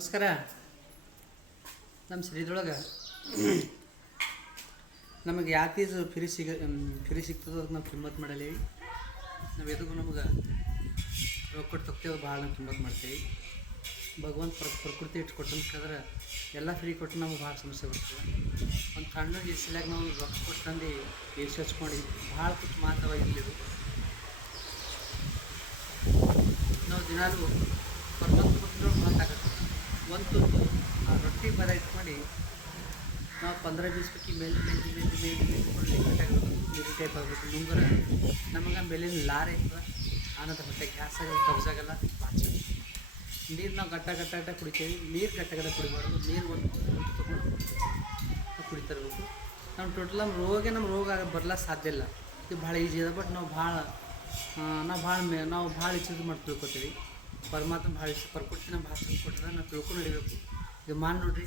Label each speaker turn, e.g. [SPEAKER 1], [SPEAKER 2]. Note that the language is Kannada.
[SPEAKER 1] ನಮಸ್ಕಾರ. ನಮ್ಮ ಶರೀರದೊಳಗೆ ನಮಗೆ ಯಾತೀಸ್ ಫ್ರೀ ಸಿಗ ಫ್ರೀ ಸಿಗ್ತದೋ ಅದಕ್ಕೆ ನಾವು ಕಿಮ್ಮತ್ ಮಾಡಲೇವಿ ನಾವು ಎದಕ್ಕೂ ನಮಗೆ ರೊಕ್ಕ ತೊಗ್ತೇವೆ ಭಾಳ ನಾವು ಕಿಮ್ಮತ್ ಮಾಡ್ತೀವಿ. ಭಗವಂತ ಪ್ರ, ಪ್ರಕೃತಿ ಇಟ್ಟು ಎಲ್ಲ ಫ್ರೀ ಕೊಟ್ಟು ನಮಗೆ ಭಾಳ ಸಮಸ್ಯೆ ಬರ್ತದೆ. ಒಂದು ಸಣ್ಣ ಇಸ್ಲಾಗ ನಾವು ರೊಕ್ಕ ಕೊಟ್ಟು ತಂದು ಏಸು ಹಚ್ಕೊಂಡು ಭಾಳ ಕೊಟ್ಟು ಮಾತ್ರವಾಗಿರ್ಲಿದು ನಾವು ದಿನಾಲು ಒಂದು ತುತ್ತು ಆ ರೊಟ್ಟಿ ಬರ ಇಟ್ಕೊಂಡು ನಾವು ಪಂದ್ರ ಬೀಸ್ ಪೈಕಿ ಮೇಲೆ ಮೇಲೆ ಮೇಲೆ ಮೇಲೆ ಮೇಲೆ ಕೊಡಲಿ ನೀರು ಟೈಪ್ ಆಗಬೇಕು ನುಂಗರ ನಮಗೆ ಮೇಲಿನ ಲಾರೆ ಇರ್ತದೆ ಆನಂತರ ಹೊಟ್ಟೆ ಗ್ಯಾಸ್ ಆಗಲ್ಲ ಕಬ್ಸಾಗಲ್ಲ ನೀರು ನಾವು ಗಟ್ಟ ಗಟ್ಟ ಗಟ್ಟ ಕುಡಿತೇವೆ ನೀರು ಗಟ್ಟ ಗಟ್ಟ ಕುಡಿಬಾರ್ದು ನೀರು ಒಂದು ತೊಗೊಂಡು ನಾವು ಕುಡಿತಾ ಇರಬೇಕು ನಮ್ಮ ಟೋಟಲ್ ನಮ್ಮ ರೋಗ ನಮ್ಮ ರೋಗ ಬರ್ಲಾಕ ಸಾಧ್ಯ ಇಲ್ಲ ಇದು ಭಾಳ ಈಜಿ ಇದೆ ಬಟ್ ನಾವು ಭಾಳ ನಾವು ಭಾಳ ಮೇ ನಾವು ಭಾಳ ಇಚ್ಛೆ ಮಾಡಿ ತಿಳ್ಕೊತೀವಿ ಪರಮಾತ್ಮ ಭಾವಿಸಿ ಪ್ರಕೃತಿನ ಭಾಷೆ ಕೊಟ್ಟದ ನಾವು ತಿಳ್ಕೊಂಡು ನಡಿಬೇಕು ಇದು ಮಾಡಿ ನೋಡ್ರಿ.